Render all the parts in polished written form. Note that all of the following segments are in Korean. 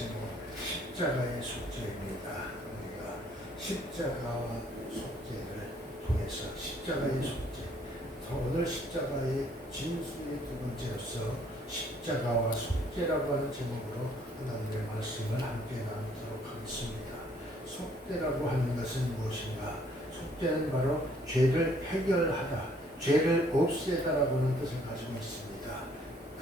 제목 십자가의 속죄입니다. 우리가 십자가와 속죄를 통해서 십자가의 속죄, 오늘 십자가의 진수의 두 번째로서 십자가와 속죄라고 하는 제목으로 하나님의 말씀을 함께 나누도록 하겠습니다. 속죄라고 하는 것은 무엇인가? 속죄는 바로 죄를 해결하다, 죄를 없애다라고 하는 뜻을 가지고 있습니다.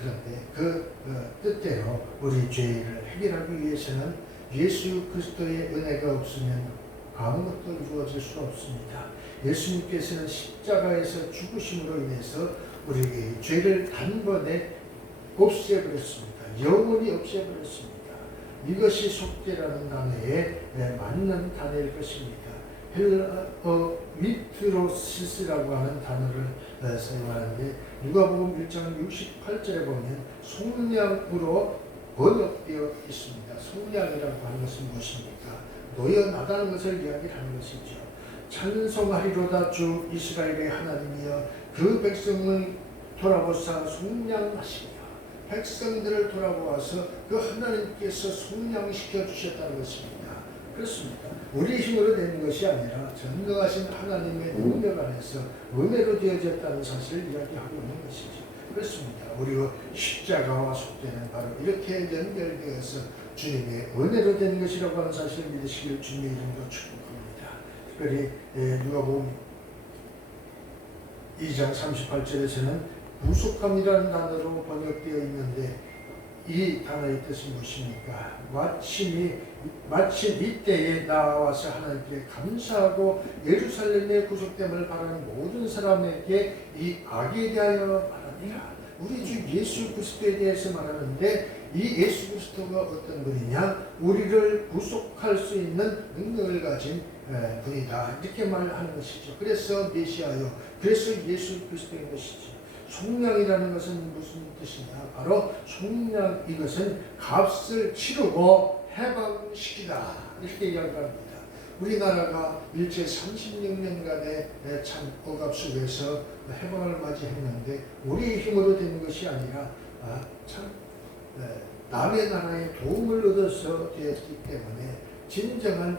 그런데 그 뜻대로 우리 죄를 해결하기 위해서는 예수 그리스도의 은혜가 없으면 아무것도 이루어질 수 없습니다. 예수님께서는 십자가에서 죽으심으로 인해서 우리의 죄를 단번에 없애버렸습니다. 영원히 없애버렸습니다. 이것이 속죄라는 단어에 맞는 단어일 것입니다. 헬라어 위트로시스라고 하는 단어를 사용하는데 누가복음 1장 68절에 보면 속량으로 번역되어 있습니다. 속량이라고 하는 것은 무엇입니까? 놓여나다는 것을 이야기하는 것이죠. 찬송하리로다 주 이스라엘의 하나님이여 그 백성을 돌아보사 속량하시며, 백성들을 돌아보아서 그 하나님께서 속량시켜 주셨다는 것입니다. 그렇습니다. 우리 힘으로 되는 것이 아니라 전능하신 하나님의 능력 안에서 은혜로 되어졌다는 사실을 이야기하고 있는 것이죠. 그렇습니다. 우리가 십자가와 속죄는 바로 이렇게 연결되어서 주님의 은혜로 되는 것이라고 하는 사실을 믿으시길 주님의 이름으로 축복합니다. 특별히 누가복음 2장 38절에서는 부속함이라는 단어로 번역되어 있는데 이 단어의 뜻은 무엇입니까? 마침 이때에 나와서 하나님께 감사하고 예루살렘의 구속됨을 바라는 모든 사람에게 이 악에 대하여 말합니다. 우리 주 예수 그리스도에 대해서 말하는데 이 예수 그리스도가 어떤 분이냐? 우리를 구속할 수 있는 능력을 가진 분이다. 이렇게 말하는 것이죠. 그래서 메시아요. 그래서 예수 그리스도인 것이죠. 속량이라는 것은 무슨 뜻이냐? 바로 속량, 이것은 값을 치르고 해방시키다, 이렇게 이야기합니다. 우리나라가 일제 36년간의 참 억압 속에서 해방을 맞이했는데 우리의 힘으로 되는 것이 아니라 남의 나라의 도움을 얻어서 되었기 때문에 진정한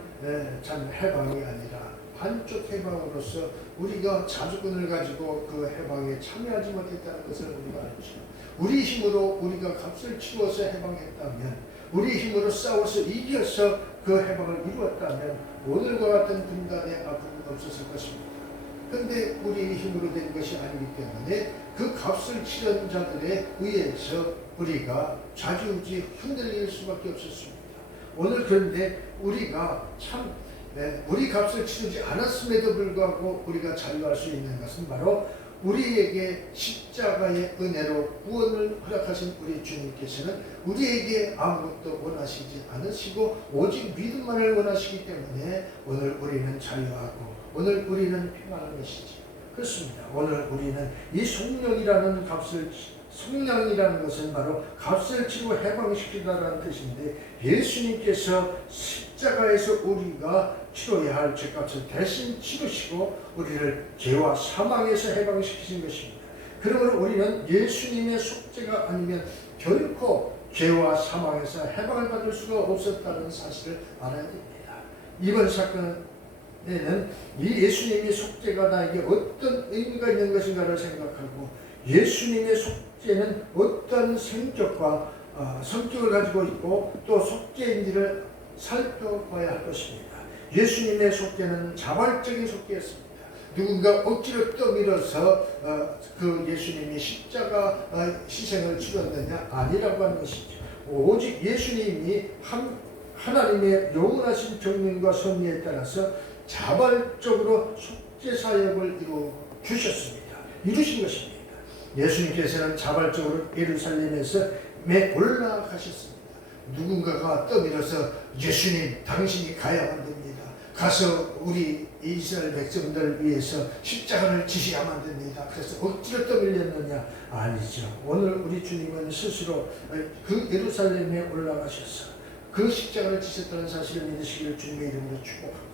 참 해방이 아니라 한쪽 해방으로서 우리가 자주권을 가지고 그 해방에 참여하지 못했다는 것을 우리가 알죠. 우리 힘으로 우리가 값을 치러서 해방했다면, 우리 힘으로 싸워서 이겨서 그 해방을 이루었다면 오늘과 같은 분단의 아픔은 없었을 것입니다. 그런데 우리 힘으로 된 것이 아니기 때문에 그 값을 치른 자들에 의해서 우리가 좌지우지 흔들릴 수밖에 없었습니다. 오늘 그런데 우리가 참 우리 값을 치르지 않았음에도 불구하고 우리가 자유할 수 있는 것은 바로 우리에게 십자가의 은혜로 구원을 허락하신 우리 주님께서는 우리에게 아무것도 원하시지 않으시고 오직 믿음만을 원하시기 때문에 오늘 우리는 자유하고 오늘 우리는 평안한 것이지. 그렇습니다. 오늘 우리는 이 속량이라는 속량이라는 것은 바로 값을 치고 해방시키다라는 뜻인데, 예수님께서 십자가에서 우리가 치러야 할 죄값을 대신 치르시고 우리를 죄와 사망에서 해방시키신 것입니다. 그러므로 우리는 예수님의 속죄가 아니면 결코 죄와 사망에서 해방을 받을 수가 없었다는 사실을 알아야 됩니다. 이번 사건에는 이 예수님의 속죄가 나에게 어떤 의미가 있는 것인가를 생각하고 예수님의 속죄는 어떤 성격을 가지고 있고 또 속죄인지를 살펴봐야 할 것입니다. 예수님의 속죄는 자발적인 속죄였습니다. 누군가 억지로 떠밀어서 그 예수님이 십자가 희생을 치렀느냐? 아니라고 하는 것이죠. 오직 예수님이 하나님의 영원하신 정령과 섭리에 따라서 자발적으로 속죄 사역을 이루신 것입니다. 예수님께서는 자발적으로 예루살렘에서 올라가셨습니다. 누군가가 떠밀어서 예수님 당신이 가야만 됩니다. 가서 우리 이스라엘 백성들을 위해서 십자가를 지셔야만 됩니다. 그래서 억지로 떠밀렸느냐? 아니죠. 오늘 우리 주님은 스스로 그 예루살렘에 올라가셔서 그 십자가를 지셨다는 사실을 믿으시기를 주님의 이름으로 축복합니다.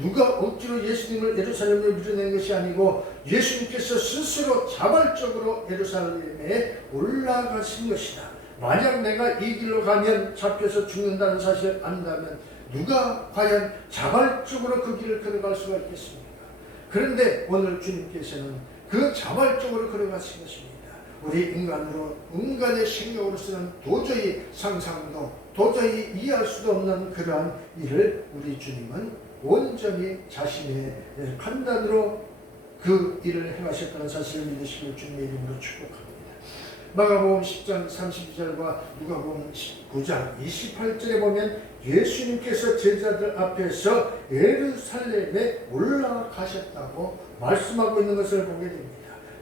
누가 억지로 예수님을 예루살렘으로 밀어낸 것이 아니고 예수님께서 스스로 자발적으로 예루살렘에 올라가신 것이다. 만약 내가 이 길로 가면 잡혀서 죽는다는 사실을 안다면 누가 과연 자발적으로 그 길을 걸어갈 수가 있겠습니까? 그런데 오늘 주님께서는 그 자발적으로 걸어가신 것입니다. 우리 인간의 생각으로서는 도저히 상상도 도저히 이해할 수도 없는 그러한 일을 우리 주님은 온전히 자신의 판단으로 그 일을 행하셨다는 사실을 믿으시길 주님의 이름으로 축복합니다. 마가복음 10장 32절과 누가복음 19장 28절에 보면 예수님께서 제자들 앞에서 예루살렘에 올라가셨다고 말씀하고 있는 것을 보게 됩니다.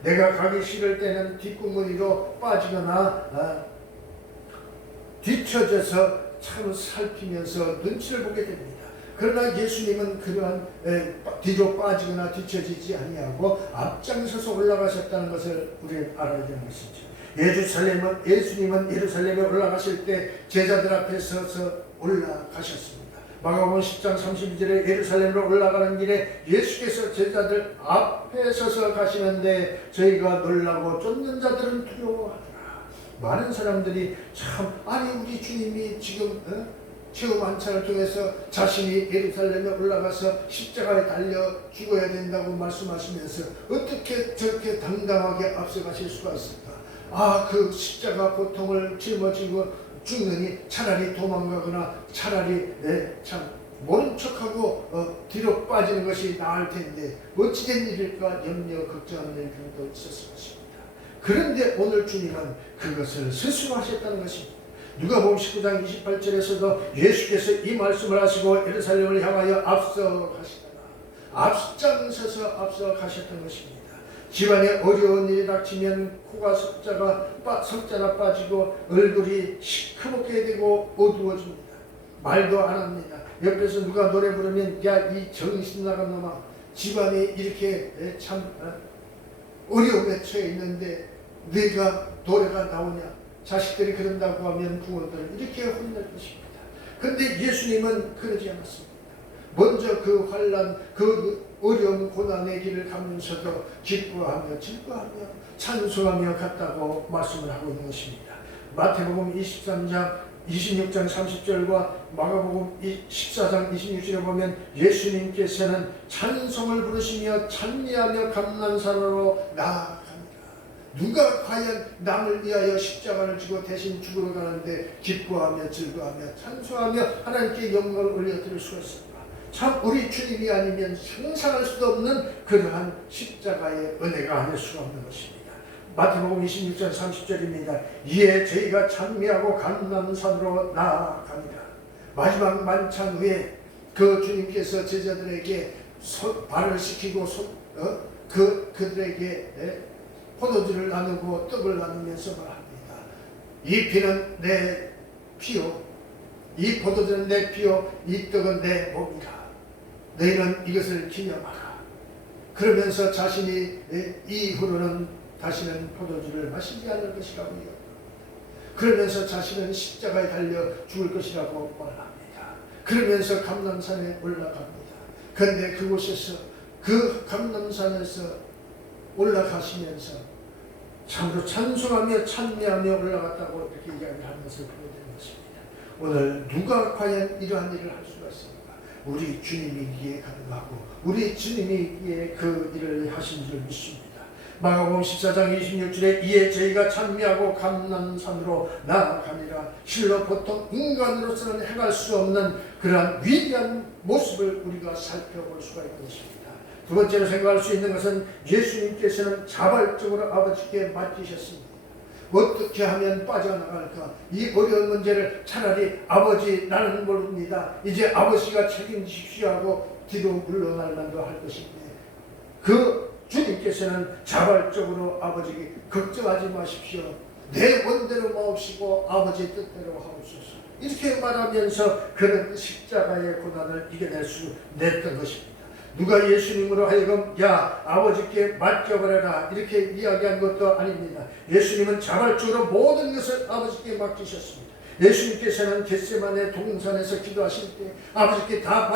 내가 가기 싫을 때는 뒷구멍이로 빠지거나 뒤처져서 참 살피면서 눈치를 보게 됩니다. 그러나 예수님은 그러한 뒤로 빠지거나 뒤처지지 아니하고 앞장서서 올라가셨다는 것을 우리는 알아야 되는 것이죠. 예수님은 예루살렘에 올라가실 때 제자들 앞에 서서 올라가셨습니다. 마가복음 10장 32절에 예루살렘으로 올라가는 길에 예수께서 제자들 앞에 서서 가시는데 저희가 놀라고 쫓는 자들은 두려워하더라. 많은 사람들이 참 아니 우리 주님이 지금 최후 만찬을 통해서 자신이 예루살렘에 올라가서 십자가에 달려 죽어야 된다고 말씀하시면서 어떻게 저렇게 당당하게 앞서가실 수가 있을까? 그 십자가 고통을 짊어지고 죽느니 차라리 도망가거나 차라리 참 모른 척하고 뒤로 빠지는 것이 나을 텐데 어찌된 일일까 염려 걱정하는 일들도 있었을 것입니다. 그런데 오늘 주님은 그것을 스스로하셨다는 것입니다. 누가복음 19장 28절에서도 예수께서 이 말씀을 하시고 예루살렘을 향하여 앞서 가시다가 앞장서서 앞서 가셨던 것입니다. 집안에 어려운 일이 닥치면 코가 석자가 빠지고 얼굴이 시커멓게 되고 어두워집니다. 말도 안 합니다. 옆에서 누가 노래 부르면 야 이 정신 나간 놈아 집안이 이렇게 참 어려움에 처해 있는데 네가 노래가 나오냐. 자식들이 그런다고 하면 부모들은 이렇게 혼낼 것입니다. 그런데 예수님은 그러지 않았습니다. 먼저 그 환난, 그 어려운 고난의 길을 가면서도 기뻐하며 즐거워하며 찬송하며 갔다고 말씀을 하고 있는 것입니다. 마태복음 23장 26장 30절과 마가복음 14장 26절에 보면 예수님께서는 찬송을 부르시며 찬미하며 감람산으로 나아갑니다. 누가 과연 남을 위하여 십자가를 지고 대신 죽으러 가는데 기뻐하며 즐거워하며 찬송하며 하나님께 영광을 올려드릴 수가 있습니다. 참 우리 주님이 아니면 상상할 수도 없는 그러한 십자가의 은혜가 아닐 수가 없는 것입니다. 마태복음 26장 30절입니다. 이에 저희가 찬미하고 감람산으로 나아갑니다. 마지막 만찬 후에 그 주님께서 제자들에게 발을 씻기고 그들에게 포도주를 나누고 떡을 나누면서 말합니다. 이 피는 내 피요, 이 포도주는 내 피요, 이 떡은 내 몸이라. 너희는 이것을 기념하라. 그러면서 자신이 이후로는 다시는 포도주를 마시지 않을 것이라고 이야기합니다. 그러면서 자신은 십자가에 달려 죽을 것이라고 말합니다. 그러면서 감람산에 올라갑니다. 그런데 그곳에서 그 감람산에서 올라가시면서 참으로 찬송하며 찬미하며 올라갔다고 이렇게 이야기하는 것을 보게 되는 것입니다. 오늘 누가 과연 이러한 일을 할 수가 있습니까? 우리 주님이기에 가능하고 우리 주님이기에 그 일을 하신 줄 믿습니다. 마가복음 14장 26절에 이에 저희가 찬미하고 감람산으로 나아가니라. 실로 보통 인간으로서는 행할 수 없는 그러한 위대한 모습을 우리가 살펴볼 수가 있는 것입니다. 두 번째로 생각할 수 있는 것은 예수님께서는 자발적으로 아버지께 맡기셨습니다. 어떻게 하면 빠져나갈까? 이 어려운 문제를 차라리 아버지 나는 모릅니다. 이제 아버지가 책임지십시오 하고 뒤로 물러날 만도 할 것인데 그 주님께서는 자발적으로 아버지께 걱정하지 마십시오. 내 원대로 마옵시고 아버지 뜻대로 하옵소서. 이렇게 말하면서 그는 십자가의 고난을 이겨낼 수 냈던 것입니다. 누가 예수님으로 하여금 야 아버지께 맡겨버려라 이렇게 이야기한 것도 아닙니다. 예수님은 자발적으로 모든 것을 아버지께 맡기셨습니다. 예수님께서는 겟세마네 동산에서 기도하실 때 아버지께 다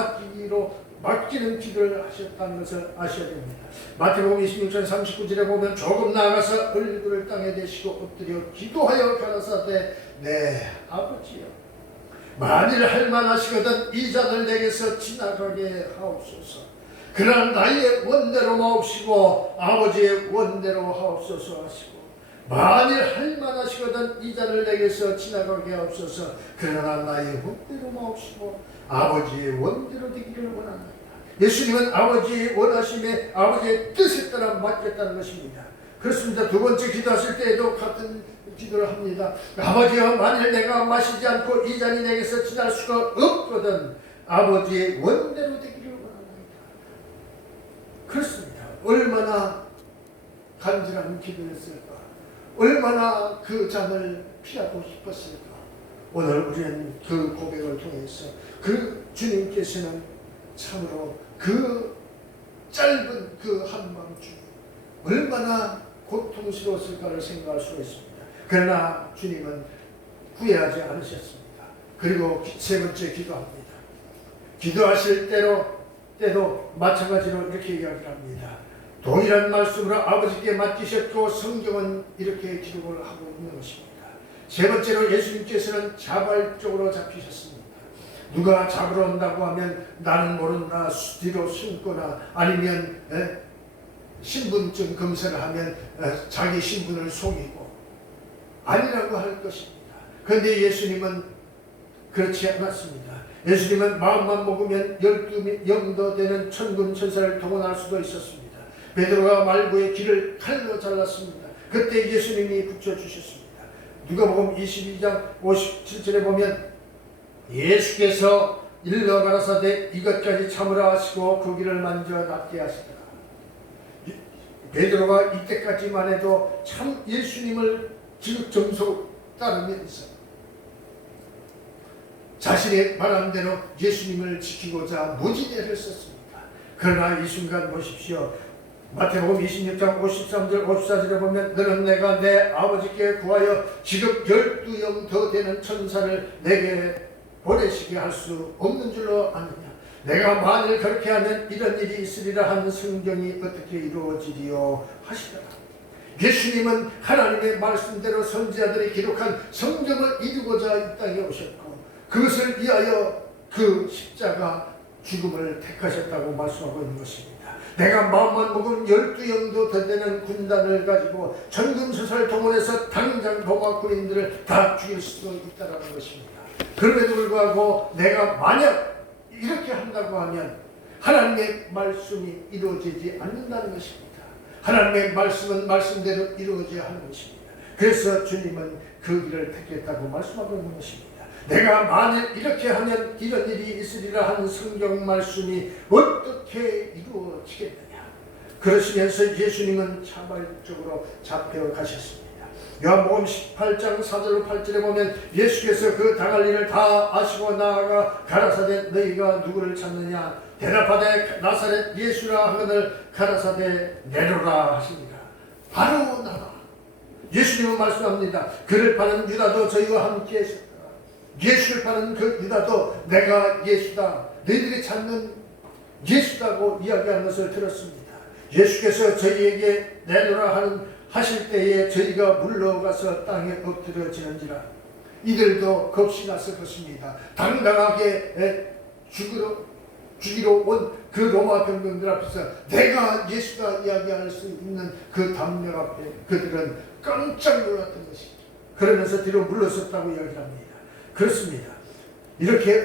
맡기는 기도를 하셨다는 것을 아셔야 됩니다. 마태복음 26장 39절에 보면 조금 나아가서 얼굴을 땅에 대시고 엎드려 기도하여 가라사대 네 아버지여, 만일 할만하시거든 이 잔을 내게서 지나가게 하옵소서. 그러나 나의 원대로 마옵시고 아버지의 원대로 하옵소서 하시고, 만일 할만하시거든 이 잔을 내게서 지나가게 하옵소서. 그러나 나의 원대로 마옵시고 아버지의 원대로 되기를 원합니다. 예수님은 아버지의 원하심에 아버지의 뜻에 따라 맡겼다는 것입니다. 그렇습니다. 두 번째 기도하실 때에도 같은 기도를 합니다. 아버지여, 만일 내가 마시지 않고 이 잔이 내게서 지날 수가 없거든 아버지의 원대로 되기를 원합니다. 그렇습니다. 얼마나 간절한 기도였을까, 얼마나 그 잔을 피하고 싶었을까. 오늘 우리는 그 고백을 통해서 그 주님께서는 참으로 그 짧은 그 한밤 중에 얼마나 고통스러웠을까를 생각할 수가 있습니다. 그러나 주님은 후회하지 않으셨습니다. 그리고 세 번째 기도합니다. 기도하실 때도 마찬가지로 이렇게 이야기를 합니다. 동일한 말씀으로 아버지께 맡기셨고 성경은 이렇게 기록을 하고 있는 것입니다. 세 번째로 예수님께서는 자발적으로 잡히셨습니다. 누가 잡으러 온다고 하면 나는 모른다 뒤로 숨거나 아니면 신분증 검사를 하면 자기 신분을 속이고 아니라고 할 것입니다. 그런데 예수님은 그렇지 않았습니다. 예수님은 마음만 먹으면 12명도 되는 천군 천사를 동원할 수도 있었습니다. 베드로가 말고의 길을 칼로 잘랐습니다. 그때 예수님이 붙여주셨습니다. 누가복음 22장 57절에 보면 예수께서 일러 가라사대 이것까지 참으라 하시고 그 길을 만져 낫게 하시더라. 베드로가 이때까지만 해도 참 예수님을 지극정성 따르면서 자신의 말한 대로 예수님을 지키고자 무지개를 썼습니다. 그러나 이 순간 보십시오. 마태복음 26장 53절 54절에 보면 너는 내가 내 아버지께 구하여 지금 12영 더 되는 천사를 내게 보내시게 할 수 없는 줄로 아느냐. 내가 만일 그렇게 하면 이런 일이 있으리라 하는 성경이 어떻게 이루어지리요 하시더라. 예수님은 하나님의 말씀대로 선지자들이 기록한 성경을 이루고자 이 땅에 오셨고 그것을 위하여 그 십자가 죽음을 택하셨다고 말씀하고 있는 것입니다. 내가 마음만 먹은 12영도 더 되는 군단을 가지고 전금수사를 동원해서 당장 로마 군인들을 다 죽일 수도 있다는 것입니다. 그럼에도 불구하고 내가 만약 이렇게 한다고 하면 하나님의 말씀이 이루어지지 않는다는 것입니다. 하나님의 말씀은 말씀대로 이루어져야 하는 것입니다. 그래서 주님은 그 길을 택했다고 말씀하고 있는 것입니다. 내가 만일 이렇게 하면 이런 일이 있으리라 하는 성경 말씀이 어떻게 이루어지겠느냐. 그러시면서 예수님은 자발적으로 잡혀가셨습니다. 요한복음 18장 4절로 8절에 보면 예수께서 그 당할 일을 다 아시고 나아가 가라사대 너희가 누구를 찾느냐. 대답하되 나사렛 예수라 하거늘 가라사대 내려라 하십니다. 바로 나다. 예수님은 말씀합니다. 그를 파는 유다도 저희와 함께 했었다. 예수를 파는 그 유다도 내가 예수다, 너희들이 찾는 예수다고 이야기하는 것을 들었습니다. 예수께서 저희에게 내놓으라 하실 때에 저희가 물러가서 땅에 엎드려지는지라. 이들도 겁이 났을 것입니다. 당당하게 죽이러 온 그 로마 병병들 앞에서 내가 예수다 이야기할 수 있는 그 담력 앞에 그들은 깜짝 놀랐던 것이죠. 그러면서 뒤로 물러섰다고 이야기합니다. 그렇습니다. 이렇게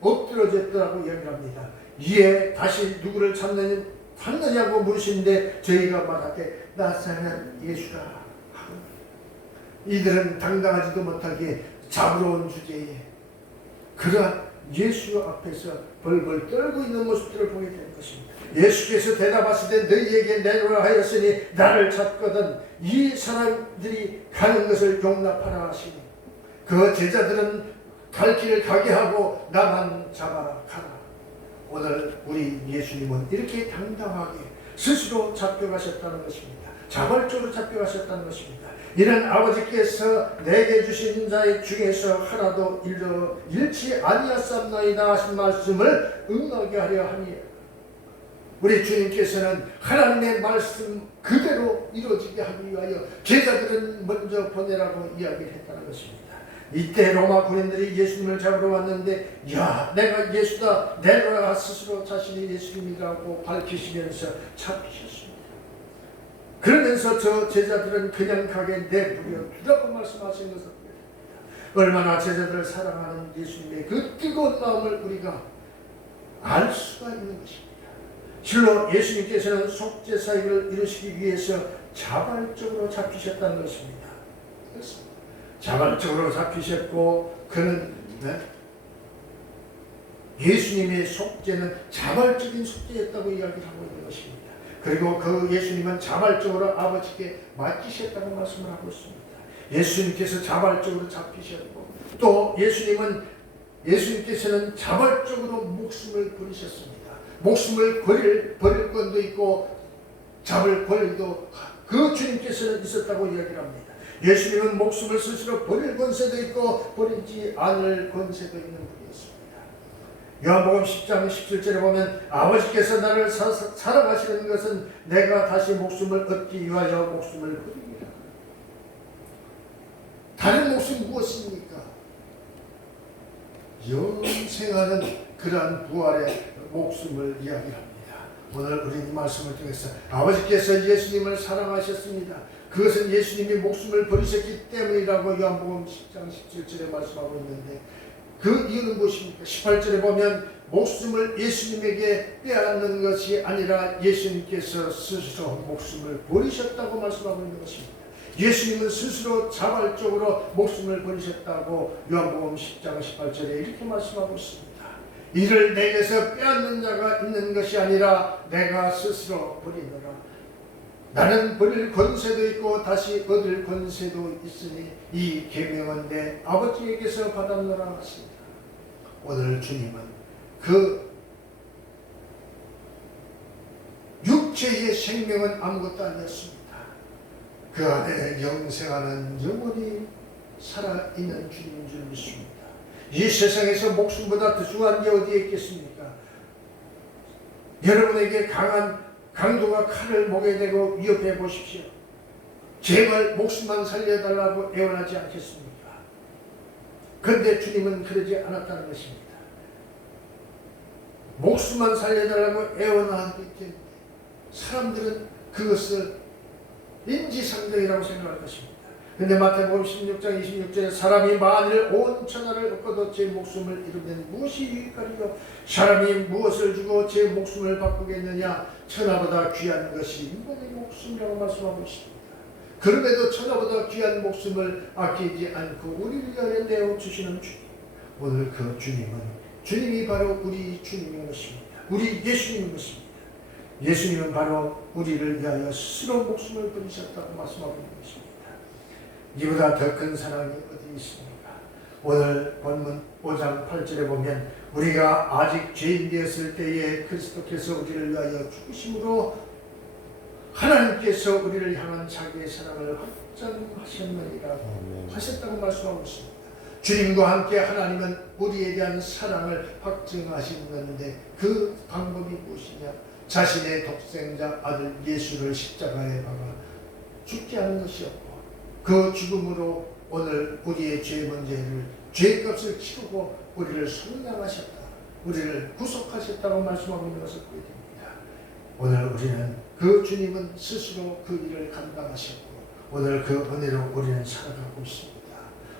엎드러졌더라고 이야기합니다. 이에 다시 누구를 찾느냐고 물으시는데 저희가 말하되 나사렛 예수라 하고 이들은 당당하지도 못하게 잡으러 온 주제에 그러한 예수 앞에서 벌벌 떨고 있는 모습들을 보게 된 것입니다. 예수께서 대답하시되 너희에게 내놓으라 하였으니 나를 찾거든 이 사람들이 가는 것을 용납하라 하시니 그 제자들은 갈 길을 가게 하고 나만 잡아 가라. 오늘 우리 예수님은 이렇게 당당하게 스스로 잡혀가셨다는 것입니다. 자발적으로 잡혀가셨다는 것입니다. 이는 아버지께서 내게 주신 자의 중에서 하나도 잃지 아니하였나이다 하신 말씀을 응하게 하려 하니 우리 주님께서는 하나님의 말씀 그대로 이루어지게 하기 위하여 제자들은 먼저 보내라고 이야기를 했다는 것입니다. 이때 로마 군인들이 예수님을 잡으러 왔는데 야 내가 예수다 내가 스스로 자신이 예수님이라고 밝히시면서 잡히셨습니다. 그러면서 저 제자들은 그냥 가게 내버려두라고 말씀하신 것을 얼마나 제자들을 사랑하는 예수님의 그 뜨거운 마음을 우리가 알 수가 있는 것입니다. 실로 예수님께서는 속죄사역을 이루시기 위해서 자발적으로 잡히셨다는 것입니다. 그렇습니다. 자발적으로 잡히셨고 그는 예수님의 속죄는 자발적인 속죄였다고 이야기를 하고 있는 것입니다. 그리고 그 예수님은 자발적으로 아버지께 맡기셨다고 말씀을 하고 있습니다. 예수님께서 자발적으로 잡히셨고 또 예수님께서는 자발적으로 목숨을 버리셨습니다. 목숨을 버릴 권도 있고 잡을 권리도 그 주님께서는 있었다고 이야기를 합니다. 예수님은 목숨을 스스로 버릴 권세도 있고 버리지 않을 권세도 있는 분이었습니다. 요한복음 10장 17절에 보면 아버지께서 나를 사랑하시는 것은 내가 다시 목숨을 얻기 위하여 목숨을 버립니다. 다른 목숨 무엇입니까? 영생하는 그러한 부활의 목숨을 이야기합니다. 오늘 우리 이 말씀을 통해서 아버지께서 예수님을 사랑하셨습니다. 그것은 예수님이 목숨을 버리셨기 때문이라고 요한복음 10장 17절에 말씀하고 있는데 그 이유는 무엇입니까? 18절에 보면 목숨을 예수님에게 빼앗는 것이 아니라 예수님께서 스스로 목숨을 버리셨다고 말씀하고 있는 것입니다. 예수님은 스스로 자발적으로 목숨을 버리셨다고 요한복음 10장 18절에 이렇게 말씀하고 있습니다. 이를 내게서 빼앗는 자가 있는 것이 아니라 내가 스스로 버리노라. 나는 버릴 권세도 있고 다시 얻을 권세도 있으니 이 계명은 내 아버지에게서 받았노라 하십니다. 오늘 주님은 그 육체의 생명은 아무것도 아니었습니다. 그 안에 영생하는 영혼이 살아있는 주님인 줄 믿습니다. 이 세상에서 목숨보다 더 중요한 게 어디에 있겠습니까? 여러분에게 강도가 칼을 목에 대고 위협해 보십시오. 제발 목숨만 살려달라고 애원하지 않겠습니까? 그런데 주님은 그러지 않았다는 것입니다. 목숨만 살려달라고 애원하기 때문에 사람들은 그것을 인지상정이라고 생각할 것입니다. 그런데 마태복음 16장 26절에 사람이 만일 온 천하를 얻고도 제 목숨을 잃으면 무엇이 유익하리요? 사람이 무엇을 주고 제 목숨을 바꾸겠느냐? 천하보다 귀한 것이 인간의 목숨이라고 말씀하고 있습니다. 그럼에도 천하보다 귀한 목숨을 아끼지 않고 우리를 위하여 내어주시는 주님. 오늘 그 주님이 바로 우리 주님인 것입니다. 우리 예수님인 것입니다. 예수님은 바로 우리를 위하여 스스로 목숨을 버리셨다고 말씀하고 있는 것입니다. 이보다 더 큰 사랑이 어디 있습니까? 오늘 본문 5장 8절에 보면 우리가 아직 죄인 되었을 때에 그리스도께서 우리를 위하여 죽으심으로 하나님께서 우리를 향한 자기의 사랑을 확증하셨느니라 하셨다고 말씀하고 있습니다. 주님과 함께 하나님은 우리에 대한 사랑을 확증하시는데 그 방법이 무엇이냐? 자신의 독생자 아들 예수를 십자가에 박아 죽게 하는 것이었고 그 죽음으로 오늘 우리의 죄 문제를 죄값을 치르고 우리를 속량하셨다. 우리를 구속하셨다고 말씀하고 있는 것을 보게 됩니다. 오늘 우리는 그 주님은 스스로 그 일을 감당하셨고 오늘 그 은혜로 우리는 살아가고 있습니다.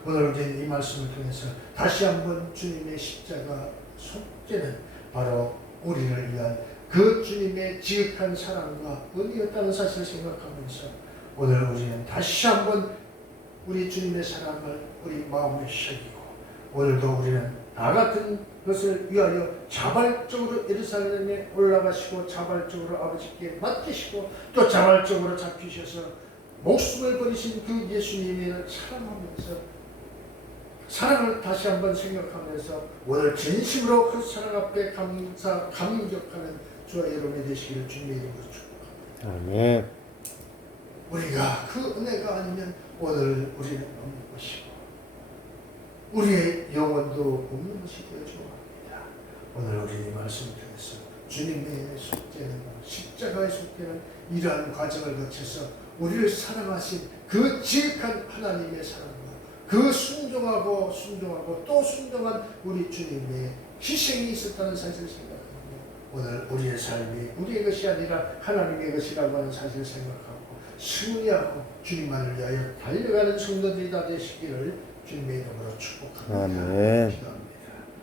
오늘 우리는 이 말씀을 통해서 다시 한번 주님의 십자가 속죄는 바로 우리를 위한 그 주님의 지극한 사랑과 은혜였다는 사실을 생각하면서 오늘 우리는 다시 한번 우리 주님의 사랑을 우리 마음에 새기고 오늘도 우리는 나 같은 것을 위하여 자발적으로 예루살렘에 올라가시고 자발적으로 아버지께 맡기시고 또 자발적으로 잡히셔서 목숨을 버리신 그 예수님을 사랑하면서 사랑을 다시 한번 생각하면서 오늘 진심으로 그 사랑 앞에 감격하는 저와 여러분이 되시기를 주님의 이름으로 축복합니다. 아멘. 우리가 그 은혜가 아니면 오늘 우리는 없는 것이고 우리의 영혼도 없는 것이 되어져 합니다. 오늘 우리 이 말씀을 통해서 주님의 속죄는 십자가의 속죄는 이러한 과정을 거쳐서 우리를 사랑하신 그 지극한 하나님의 사랑과 그 순종하고 또 순종한 우리 주님의 희생이 있었다는 사실을 생각합니다. 오늘 우리의 삶이 우리의 것이 아니라 하나님의 것이라고 하는 사실을 생각하고 승리하고 주님만을 위하여 달려가는 성도들이 다 되시기를 주님의 이름으로 축복합니다. 아멘. 기도합니다.